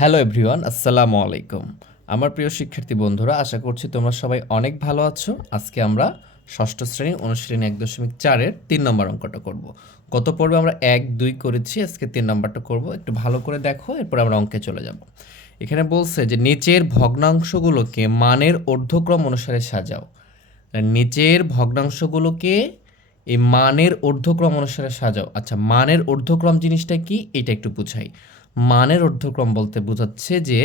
Hello everyone আসসালামু আলাইকুম আমার প্রিয় শিক্ষার্থী বন্ধুরা, আশা করছি তোমরা সবাই অনেক ভালো আছো। আজকে আমরা ষষ্ঠ শ্রেণি, অনুশ্রেণী এক দশমিক চারের তিন নম্বর অঙ্কটা করব। গত পর্বে আমরা এক, দুই করেছি, আজকে তিন নম্বরটা করব। একটু ভালো করে দেখো, এরপর আমরা অঙ্কে চলে যাব। এখানে বলছে যে, নিচের ভগ্নাংশগুলোকে মানের ঊর্ধ্বক্রম অনুসারে সাজাও। নিচের ভগ্নাংশগুলোকে এই মানের ঊর্ধ্বক্রম অনুসারে সাজাও। আচ্ছা মানের ঊর্ধ্বক্রম জিনিসটা কি? এটা একটু বুঝাই। মানের অর্ধক্রম বলতে বোঝাচ্ছে যে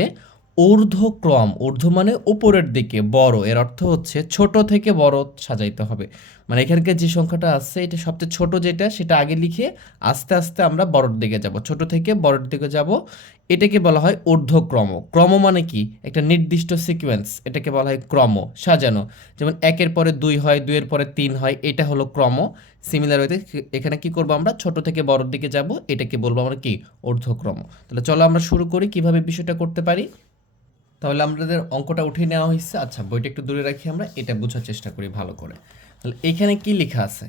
ঊর্ধ্বক্রম, ঊর্ধ্ব মানে উপরের দিকে, বড়, এর অর্থ হচ্ছে ছোট থেকে বড় সাজাইতে হবে। মানে এখানকার যে সংখ্যাটা আছে, এটা সবচেয়ে ছোট যেটা, সেটা আগে লিখে আস্তে আস্তে আমরা বড়র দিকে যাব। ছোট থেকে বড়র দিকে যাব। এটাকে বলা হয় ঊর্ধ্বক্রম। ক্রম মানে কি? একটা নির্দিষ্ট সিকোয়েন্স এটাকে বলা হয় ক্রম, সাজানো। যেমন একের পরে দুই হয়, দুইয়ের পরে তিন হয়, এটা হলো ক্রম। সিমিলার ওয়েতে এখানে কি করব আমরা? ছোট থেকে বড়র দিকে যাব, এটাকে বলব আমরা কি? ঊর্ধ্বক্রম। তাহলে চলো আমরা শুরু করি কীভাবে বিষয়টা করতে পারি। তাহলে আমাদের অঙ্কটা উঠিয়ে নেওয়া হয়েছে। আচ্ছা বইটা একটু দূরে রাখি আমরা, এটা বোঝার চেষ্টা করি ভালো করে। তাহলে এখানে কি লেখা আছে?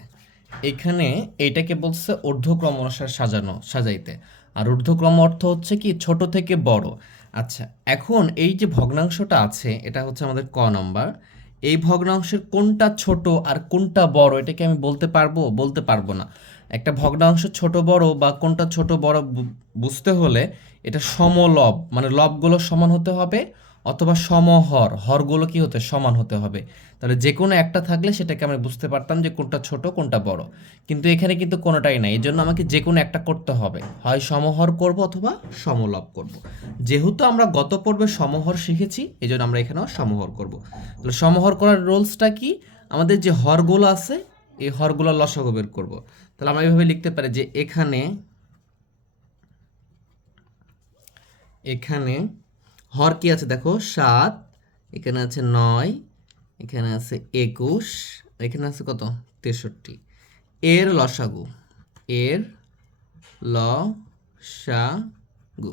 এখানে এইটাকে বলছে ঊর্ধ্বক্রম অনুসারে সাজানো, সাজাইতে। আর ঊর্ধ্বক্রম অর্থ হচ্ছে কি, ছোট থেকে বড়। আচ্ছা এখন এই যে ভগ্নাংশটা আছে, এটা হচ্ছে আমাদের ক নম্বর। এই ভগ্নাংশের কোনটা ছোট আর কোনটা বড়, এটাকে আমি বলতে পারব বলতে পারব না। একটা ভগ্নাংশ ছোট বড় বা কোনটা ছোট বড় বুঝতে হলে এটা সমলব মানে লবগুলো সমান হতে হবে অথবা সমহর, হরগুলো কি হতে, সমান হতে হবে। তাহলে যে কোনো একটা থাকলে সেটাকে আমরা বুঝতে পারতাম যে কোনটা ছোট, কোনটা বড়। কিন্তু এখানে কিন্তু কোনোটাই নাই এই জন্য আমাকে যে কোনো একটা করতে হবে। হয় সমহর করব অথবা সমলব করব। যেহেতু আমরা গত পর্বে সমহর শিখেছি এই জন্য আমরা এখানেও সমহর করব। তাহলে সমহর করার রোলসটা কি? আমাদের যে হরগুলো আছে, এই হরগুলো লসাগু বের করব। তাহলে আমরা এইভাবে লিখতে পারি যে এখানে এখানে হর কি আছে দেখো? সাত, এখানে আছে নয়, এখানে আছে একুশ, এখানে আছে কত? তেষট্টি। এর লসাগু, এর ল সা গু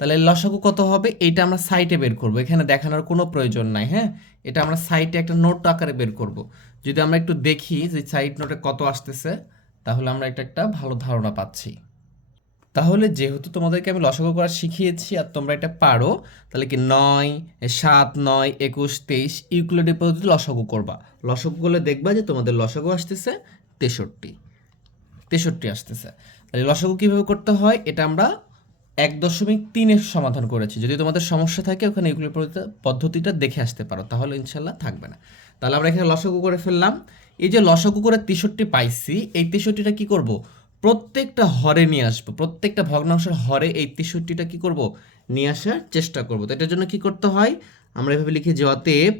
তাহলে লসাগু কত হবে? এটা আমরা সাইটে বের করব। এখানে দেখানোর কোনো প্রয়োজন নাই হ্যাঁ? এটা আমরা সাইটে একটা নোট আকারে বের করব। যদি আমরা একটু দেখি যে সাইট নোটে কত আসতেছে তাহলে আমরা এটা একটা ভালো ধারণা পাচ্ছি। তাহলে যেহেতু তোমাদেরকে আমি লসাগু করা শিখিয়েছি আর তোমরা এটা পারো, তাহলে কি নয়, সাত, নয়, একুশ, তেইশ ইউক্লিডের পদ্ধতি লসাগু করবা। লসাগু করলে দেখবা যে তোমাদের লসাগু আসতেছে তেষট্টি তেষট্টি আসতেছে। তাহলে লসাগু কীভাবে করতে হয়? এটা আমরা এক দশমিক তিনের সমাধান করেছি। যদি তোমাদের সমস্যা থাকে, ওখানে ইউক্লিড পদ্ধতিটা দেখে আসতে পারো। তাহলে ইনশাল্লাহ থাকবে না। তাহলে আমরা এখানে লসাগু করে ফেললাম। এই যে লসাগু করে তেষট্টি পাইছি, এই তেষট্টিটা কি করব? প্রত্যেকটা হরে নিয়ে আসব। প্রত্যেকটা ভগ্নাংশের হরে এই তেষট্টিটা কি করব? নিয়ে আসার চেষ্টা করব। তো এটার জন্য কি করতে হয়? আমরা এভাবে লিখি যে অতএব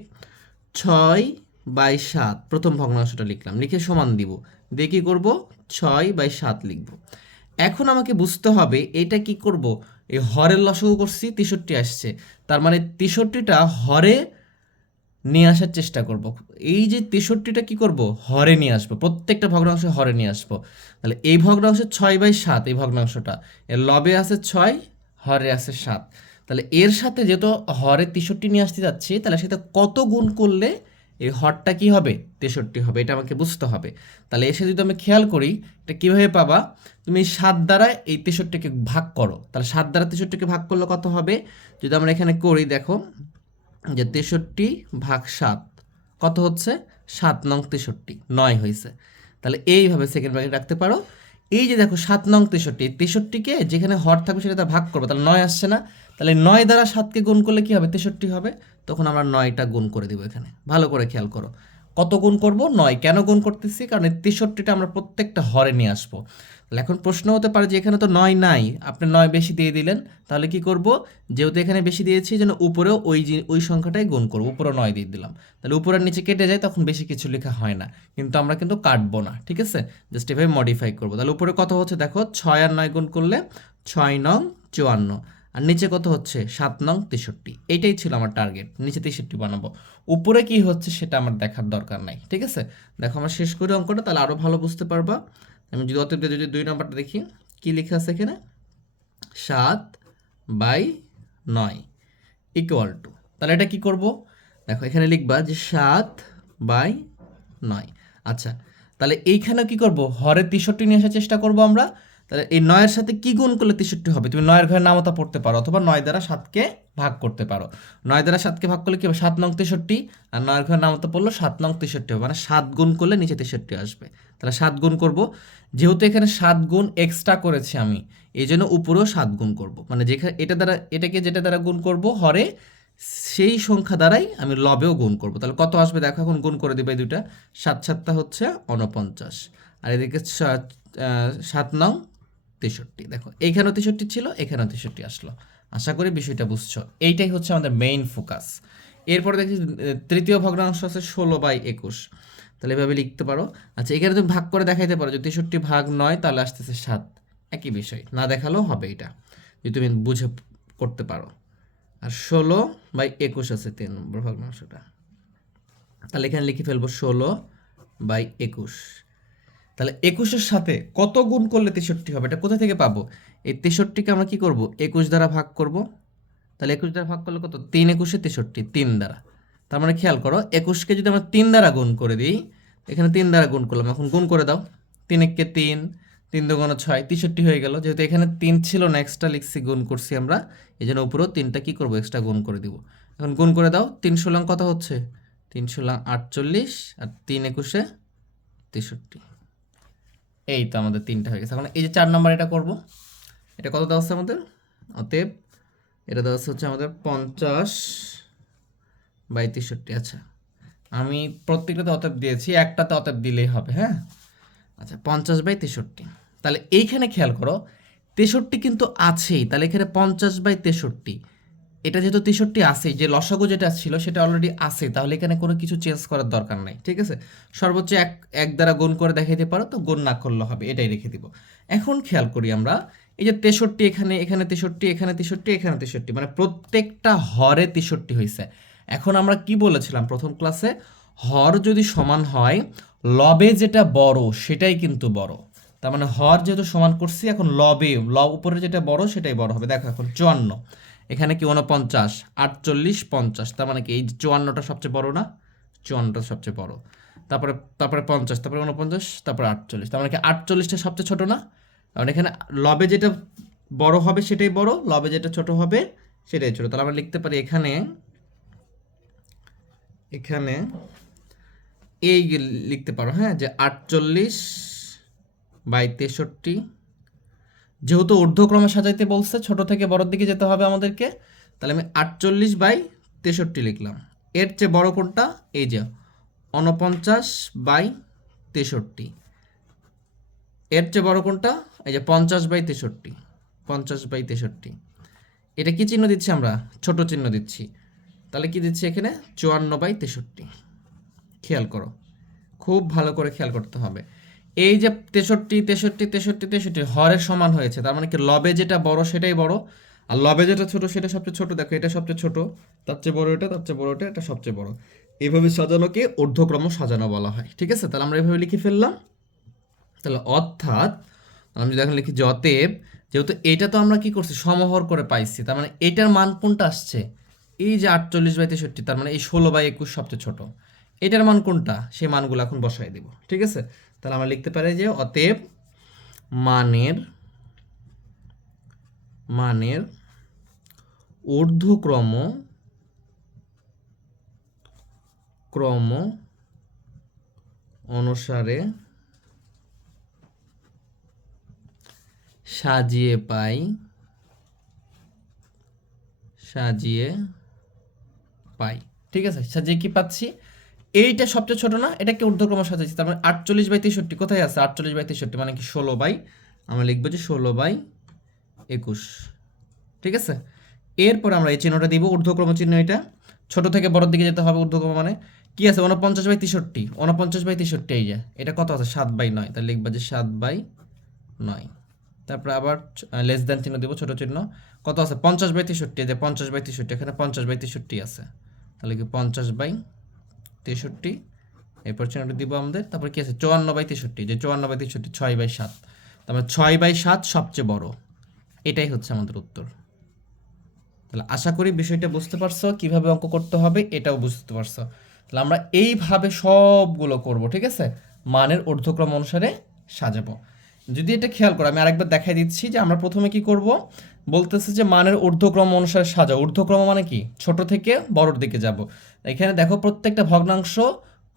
ছয় বাই সাত, প্রথম ভগ্নাংশটা লিখলাম। লিখে সমান দিব। দিয়ে কী করব? ছয় বাই সাত লিখব। এখন আমাকে বুঝতে হবে এটা কি করব? এই হরের লসাগু করছি, তেষট্টি আসছে। তার মানে তেষট্টিটা হরে নিয়ে আসার চেষ্টা করব। এই যে তেষট্টিটা কি করব? হরে নিয়ে আসব। প্রত্যেকটা ভগ্নাংশ হরে নিয়ে আসব। তাহলে এই ভগ্নাংশ ছয় বাই সাত, এই ভগ্নাংশটা। এর লবে আছে ছয়, হরে আছে সাত। তাহলে এর সাথে যেহেতু হরে তেষট্টি নিয়ে আসতে যাচ্ছি, তাহলে সেটা কত গুণ করলে এই হরটা কি হবে? তেষট্টি হবে, এটা আমাকে বুঝতে হবে। তাহলে এসে যদি আমি খেয়াল করি, এটা কীভাবে পাবা? তুমি সাত দ্বারা এই তেষট্টিকে ভাগ করো। তাহলে সাত দ্বারা তেষট্টিকে ভাগ করলে কত হবে? যদি আমরা এখানে করি, দেখো, যে তেষট্টি ভাগ সাত, কত হচ্ছে? সাত নং তেষট্টি, নয় হয়েছে। তাহলে এইভাবে সেকেন্ড ব্র্যাকেট রাখতে পারো। এই যে দেখো, সাত নং তেষট্টি তেষট্টিকে যেখানে হর থাকবে সেটা ভাগ করব। তাহলে নয় আসছে না। তাহলে নয় দ্বারা সাতকে গুণ করলে কি হবে? তেষট্টি হবে। তখন আমরা নয়টা গুণ করে দেবো এখানে। ভালো করে খেয়াল করো। কত গুণ করব? নয়। কেন গুণ করতেছি? কারণ এই তেষট্টিটা আমরা প্রত্যেকটা হরে নিয়ে আসব। তাহলে এখন প্রশ্ন হতে পারে যে এখানে তো নয় নাই। আপনি নয় বেশি দিয়ে দিলেন। তাহলে কি করব? যেহেতু এখানে বেশি দিয়েছি, যেন উপরেও ওই ওই সংখ্যাটাই গুণ করব। উপরে নয় দিয়ে দিলাম। তাহলে উপরের নিচে কেটে যায়, তখন বেশি কিছু লেখা হয় না। কিন্তু আমরা কিন্তু কাটবো না। ঠিক আছে? জাস্ট এভাবে মডিফাই করব। তাহলে উপরে কত হচ্ছে? দেখো, ছয় আর নয় গুণ করলে ছয় নং চুয়ান্ন। আর নিচে কত হচ্ছে? সাত নং তেষট্টি। এইটাই ছিল আমার টার্গেট নিচে তেষট্টি বানাবো। উপরে কি হচ্ছে সেটা আমার দেখার দরকার নাই, ঠিক আছে? দেখো আমরা শেষ করি অঙ্কটা, তাহলে আরও ভালো বুঝতে পারবা। আমি যদি অতএব যদি দুই নম্বরটা দেখি, কি লেখা আছে এখানে? সাত বাই নয় ইকুয়াল টু তাহলে এটা কি করব? দেখো এখানে লিখবা যে সাত বাই নয়। আচ্ছা তাহলে এইখানেও কি করব? হরে তেষট্টি নিয়ে আসার চেষ্টা করব আমরা। তাহলে এই নয়ের সাথে কি গুণ করলে তেষট্টি হবে? তুমি নয়ের ঘরের নামতা পড়তে পারো অথবা নয় দ্বারা সাতকে ভাগ করতে পারো। নয় দ্বারা সাতকে ভাগ করলে কি হবে? সাত নং তেষট্টি আর নয়ের ঘরের নামতা পড়ল সাত নং তেষট্টি হবে। মানে সাত গুণ করলে নিচে তেষট্টি আসবে। তাহলে সাত গুণ করব। যেহেতু এখানে সাত গুণ এক্সট্রা করেছি আমি, এই জন্য উপরেও সাত গুণ করব। মানে যেখানে এটা দ্বারা, এটাকে যেটা দ্বারা গুণ করব, হরে, সেই সংখ্যা দ্বারাই আমি লবেও গুণ করব। তাহলে কত আসবে? দেখো এখন গুণ করে দেবে দুইটা। সাত সাতটা হচ্ছে উনপঞ্চাশ আর এদিকে সাত নং তেষট্টি। দেখো এইখানেও তেষট্টি ছিল এখানেও তেষট্টি আসলো। আশা করি বিষয়টা বুঝছ। এইটাই হচ্ছে আমাদের মেইন ফোকাস এরপরে দেখি আহ, তৃতীয় ভগ্নাংশ আছে ষোলো বাই একুশ। তাহলে এভাবে লিখতে পারো। আচ্ছা এখানে তুমি ভাগ করে দেখাইতে পারো যদি তেষট্টি ভাগ নয় তাহলে আসতেছে সাত। একই বিষয় না দেখালেও হবে এটা যদি তুমি বুঝে করতে পারো। আর ষোলো বাই একুশ আছে তিন নম্বর ভগ্নাংশটা। তাহলে এখানে লিখে ফেলব ষোলো বাই একুশ। তাহলে একুশের সাথে কত গুণ করলে তেষট্টি হবে? এটা কোথা থেকে পাবো? এই তেষট্টিকে আমরা কি করব? একুশ দ্বারা ভাগ করব। তাহলে একুশ দ্বারা ভাগ করলে কত? তিন একুশে তেষট্টি, তিন দ্বারা। তার মানে খেয়াল করো, একুশকে যদি আমরা তিন দ্বারা গুণ করে দিই, এখানে তিন দ্বারা গুণ করলাম। এখন গুণ করে দাও। তিন একে তিন তিন দুগুণ ছয়, তেষট্টি হয়ে গেল। যেহেতু এখানে তিন ছিল না এক্সট্রা লিখছি, গুণ করছি আমরা। এই জন্য উপরেও তিনটা কী করব? এক্সট্রা গুণ করে দিব। এখন গুণ করে দাও। তিন ষোলাং কত হচ্ছে? তিন ষোলাং আটচল্লিশ আর তিন একুশে তেষট্টি। এই তো আমাদের তিনটা হয়ে গেছে। এখন এই যে চার নম্বর এটা করব। এটা কত দেওয়া আমাদের? অতএব এটা দেওয়া হচ্ছে আমাদের পঞ্চাশ বাই তেষট্টি। আচ্ছা আমি প্রত্যেকটাতে অতএব দিয়েছি, একটাতে অতএব দিলেই হবে হ্যাঁ? আচ্ছা পঞ্চাশ বাই তেষট্টি। তাহলে এইখানে খেয়াল করো, তেষট্টি কিন্তু আছেই, তাহলে এখানে পঞ্চাশ বাই তেষট্টি। এটা যেহেতু তেষট্টি আছেই যে লসাগু যেটা ছিল সেটা অলরেডি আছে, তাহলে এখানে কোনো কিছু চেঞ্জ করার দরকার নাই, ঠিক আছে? সর্বোচ্চ এক এক দ্বারা গুণ করে দেখাইতে পারো, তো গুণ না করলে হবে, এটাই রেখে দিব। এখন খেয়াল করি আমরা, এই যে তেষট্টি এখানে এখানে তেষট্টি এখানে তেষট্টি এখানে তেষট্টি মানে প্রত্যেকটা হরে তেষট্টি হয়েছে এখন আমরা কি বলেছিলাম প্রথম ক্লাসে হর যদি সমান হয়, লবে যেটা বড়, সেটাই কিন্তু বড়। তার মানে হর যেহেতু সমান করছি, এখন লবে, ল উপরে যেটা বড়, সেটাই বড় হবে। দেখো এখন চুয়ান্ন। এখানে কি উনপঞ্চাশ আটচল্লিশ, পঞ্চাশ। তার মানে কি এই চুয়ান্নটা সবচেয়ে বড় না? চুয়ান্নটা সবচেয়ে বড়। তারপরে তারপরে পঞ্চাশ, তারপরে উনপঞ্চাশ তারপরে আটচল্লিশ। তার মানে কি আটচল্লিশটা সবচেয়ে ছোটো না? কারণ এখানে লবে যেটা বড় হবে সেটাই বড়, লবে যেটা ছোট হবে সেটাই ছোট। তাহলে আমরা লিখতে পারি এখানে এখানে এই লিখতে পারো হ্যাঁ? যে আটচল্লিশ বাই তেষট্টি যেহেতু ঊর্ধ্বক্রমে সাজাইতে বলছে, ছোট থেকে বড়র দিকে যেতে হবে আমাদেরকে। তাহলে আমি আটচল্লিশ বাই তেষট্টি লিখলাম। এর চেয়ে বড় কোনটা? এই যে উনপঞ্চাশ বাই তেষট্টি। এর চেয়ে বড় কোনটা? এই যে, পঞ্চাশ বাই তেষট্টি। পঞ্চাশ বাই তেষট্টি। এটা কি চিহ্ন দিচ্ছি আমরা? ছোট চিহ্ন দিচ্ছি। তাহলে কি দিচ্ছি এখানে? চুয়ান্ন বাই তেষট্টি। খেয়াল করো। খুব ভালো করে খেয়াল করতে হবে। এই যে তেষট্টি তেষট্টি তেষট্টি তেষট্টি হরের সমান হয়েছে, তার মানে কি লবে যেটা বড় সেটাই বড়? আর লবে যেটা ছোট সেটা সবচেয়ে ছোট, দেখো এটা সবচেয়ে ছোট, তার চেয়ে বড় এটা, তার চেয়ে বড় এটা এটা সবচেয়ে বড়। এইভাবে সাজানোকে ঊর্ধ্বক্রম সাজানো বলা হয়, ঠিক আছে? তাহলে আমরা এইভাবে লিখে ফেললাম। তাহলে অর্থাৎ, আমি যদি এখন লিখি যে অতএব যেহেতু এটা তো আমরা কি করছি? সমহর করে পাইছি, তার মানে এটার মান কোনটা আসছে? এই যে আটচল্লিশ বাই তেষট্টি, তার মানে এই ষোলো বাই একুশ সবচেয়ে ছোট। এটার মান কোনটা? সেই মানগুলো এখন বসাই দিব, ঠিক আছে? তাহলে আমরা লিখতে পারি যে অতএব মানের মানের ঊর্ধ্বক্রম, ক্রম অনুসারে সাজিয়ে পাই সাজিয়ে পাই। ঠিক আছে, সাজিয়ে কি পাচ্ছি? এইটা সবচেয়ে ছোট না, এটাকে ঊর্ধ্বক্রম সাজাইছি। তার মানে আটচল্লিশ বাই তেষট্টি, কোথায় আছে? আটচল্লিশ বাই তেষট্টি মানে কি ষোলো বাই? আমরা লিখব যে ষোলো বাই একুশ। ঠিক আছে? এরপর আমরা এই চিহ্নটা দিব, ঊর্ধ্বক্রম চিহ্ন এটা। ছোট থেকে বড়র দিকে যেতে হবে ঊর্ধ্বক্রম মানে। কি আছে? উনপঞ্চাশ বাই তেষট্টি। উনপঞ্চাশ বাই তেষট্টি, এই যে, এটা কত আছে? সাত বাই নয়। তাহলে লিখবা যে সাত বাই নয়। তারপর আবার লেস দ্যান চিহ্ন দিব, ছোট চিহ্ন। কত আছে? পঞ্চাশ বাই তেষট্টি যে পঞ্চাশ বাই তেষট্টি, এখানে পঞ্চাশ বাই তেষট্টি আছে। তাহলে কি পঞ্চাশ বাই তেষট্টি। এরপর চিহ্নটা দিব আমাদের, তারপর কি আছে? চুয়ান্ন বাই তেষট্টি, যে চুয়ান্ন বাই তেষট্টি ছয় বাই সাত। তারপর ছয় বাই সাত সবচেয়ে বড়। এটাই হচ্ছে আমাদের উত্তর। তাহলে আশা করি বিষয়টা বুঝতে পারছ, কীভাবে অঙ্ক করতে হবে এটাও বুঝতে পারছ। তাহলে আমরা এইভাবে সবগুলো করব, ঠিক আছে? মানের ঊর্ধ্বক্রম অনুসারে সাজাবো। যদি এটা খেয়াল করো, আমি আরেকবার দেখাই দিচ্ছি যে আমরা প্রথমে কি করব? বলতেছে যে মানের ঊর্ধ্বক্রম অনুসারে সাজা ঊর্ধ্বক্রম মানে কি? ছোট থেকে বড়র দিকে যাব। এখানে দেখো প্রত্যেকটা ভগ্নাংশ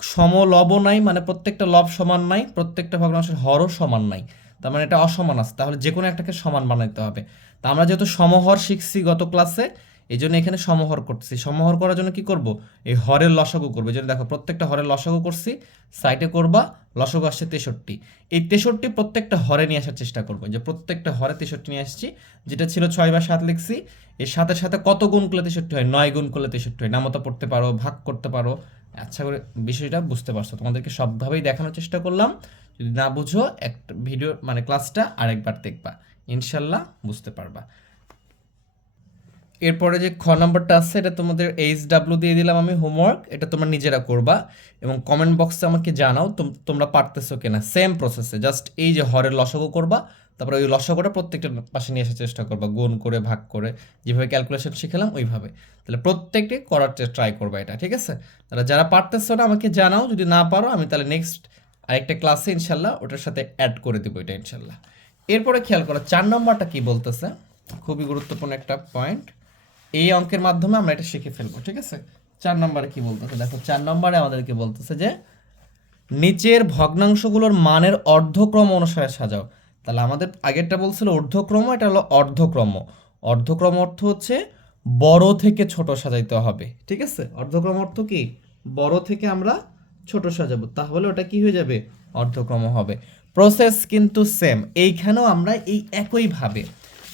সমলব নাই মানে প্রত্যেকটা লব সমান নাই, প্রত্যেকটা ভগ্নাংশের হরও সমান নাই। তার মানে এটা অসমান আছে। তাহলে যে কোনো একটাকে সমান বানাইতে হবে। তা আমরা যেহেতু সমহর শিখছি গত ক্লাসে এই জন্য এখানে সমহর করছি সমহর করার জন্য কি করব? এই হরের লসাগু করব। এই জন্য দেখো, প্রত্যেকটা হরের লসাগু করছি, সাইটে করবা, লসাগু আসছে তেষট্টি। এই তেষট্টি প্রত্যেকটা হরে নিয়ে আসার চেষ্টা করব। যে প্রত্যেকটা হরে তেষট্টি নিয়ে আসছি, যেটা ছিল ছয় বা সাত লিখছি, এর সাথে সাথে কত গুণ করলে তেষট্টি হয়? নয় গুণ করলে তেষট্টি হয়। নামতা পড়তে পারো, ভাগ করতে পারো। আচ্ছা করে বিষয়টা বুঝতে পারছ। তোমাদেরকে সবভাবেই দেখানোর চেষ্টা করলাম। যদি না বুঝো, একটা ভিডিও মানে ক্লাসটা আরেকবার দেখবা। ইনশাল্লাহ বুঝতে পারবা। এরপরে যে খ নাম্বারটা আছে, এটা তোমাদের এইচ ডাব্লিউ দিয়ে দিলাম আমি হোমওয়ার্ক এটা তোমরা নিজেরা করবা এবং কমেন্ট বক্সে আমাকে জানাও তোম- তোমরা পারতেছো কিনা। সেম প্রসেসে জাস্ট এই যে হরের লসাগু করবা, তারপরে ওই লসাগুটা প্রত্যেকটা পাশে নিয়ে আসার চেষ্টা করবা, গুণ করে, ভাগ করে, যেভাবে ক্যালকুলেশন শিখেলাম ওইভাবে। তাহলে প্রত্যেকটি করার ট্রাই করবা এটা, ঠিক আছে? তাহলে যারা পারতেছো না, আমাকে জানাও, যদি না পারো, আমি তাহলে নেক্সট আরেকটা ক্লাসে ইনশাল্লাহ ওটার সাথে অ্যাড করে দেবো এটা ইনশাল্লাহ এরপরে খেয়াল করো, চার নম্বরটা কি বলতেছে? খুবই গুরুত্বপূর্ণ একটা পয়েন্ট এই অঙ্কের মাধ্যমে আমরা এটা শিখে ফেলব, ঠিক আছে? চার নম্বরে কি বলতেছে? দেখো, চার নম্বরে আমাদেরকে বলতেছে যে, নিচের ভগ্নাংশগুলোর মানের অর্ধক্রম অনুসারে সাজাও। তাহলে আমাদের আগেরটা বলছিল ঊর্ধ্বক্রম, এটা হলো অর্ধক্রম। অর্ধক্রম অর্থ হচ্ছে বড় থেকে ছোট সাজাইতে হবে, ঠিক আছে? অর্ধক্রম অর্থ কি? বড় থেকে আমরা ছোট সাজাবো, তাহলে ওটা কি হয়ে যাবে? অর্ধক্রম হবে। প্রসেস কিন্তু সেম এইখানেও আমরা এই একইভাবে,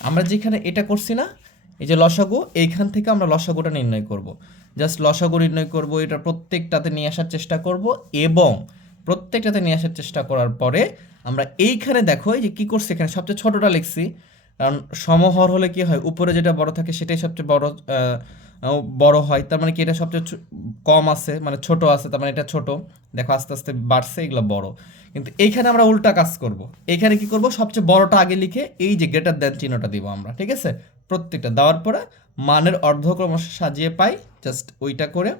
আমরা যেখানে এটা করছি না এই যে লসাগু, এইখান থেকে আমরা লসাগুটা নির্ণয় করব। জাস্ট লসাগু নির্ণয় করব, এটা প্রত্যেকটাতে নিয়ে আসার চেষ্টা করব এবং প্রত্যেকটাতে নিয়ে আসার চেষ্টা করার পরে আমরা এইখানে দেখো, এই যে কী করছি এখানে? সবচেয়ে ছোটটা লিখছি। কারণ সমহর হলে কি হয়? উপরে যেটা বড় থাকে সেটাই সবচেয়ে বড় বড় হয়, তার মানে কি এটা সবচেয়ে কম আছে মানে ছোট আছে, তার মানে এটা ছোট। দেখো আস্তে আস্তে বাড়ছে, এগুলো বড়। কিন্তু এইখানে আমরা উল্টা কাজ করব। এখানে কি করব? সবচেয়ে বড়টা আগে লিখে এই যে গ্রেটার দ্যান চিহ্নটা দিব আমরা, ঠিক আছে? প্রত্যেকটা দেওয়ার পরে মানের অর্ধক্রম সাজিয়ে পাই জাস্ট ওইটা করে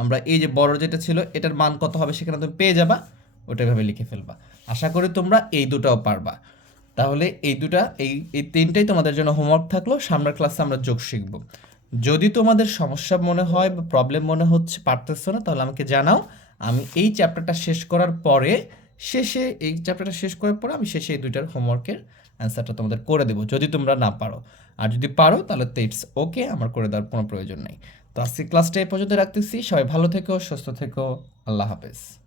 আমরা এই যে বড় যেটা ছিল, এটার মান কত হবে সেখানে তুমি পেয়ে যাবা, ওটা ভাবে লিখে ফেলবা। আশা করি তোমরা এই দুটাও পারবা। তাহলে এই দুটা, এই এই তিনটাই তোমাদের জন্য হোমওয়ার্ক থাকল, সামনের ক্লাসে আমরা যোগ শিখব। যদি তোমাদের সমস্যা মনে হয় বা প্রবলেম মনে হচ্ছে, পারতেছো না, তাহলে আমাকে জানাও। আমি এই চ্যাপ্টারটা শেষ করার পরে, শেষে এই চ্যাপ্টারটা শেষ করার পরে আমি শেষে এই দুইটার হোমওয়ার্কের অ্যান্সারটা তোমাদের করে দেবো, যদি তোমরা না পারো। আর যদি পারো, তাহলে তো ইটস ওকে আমার করে দেওয়ার কোনো প্রয়োজন নেই। তো আজকে ক্লাসটা এই পর্যন্ত রাখতেছি। সবাই ভালো থেকো, সুস্থ থেকো। আল্লাহ হাফেজ।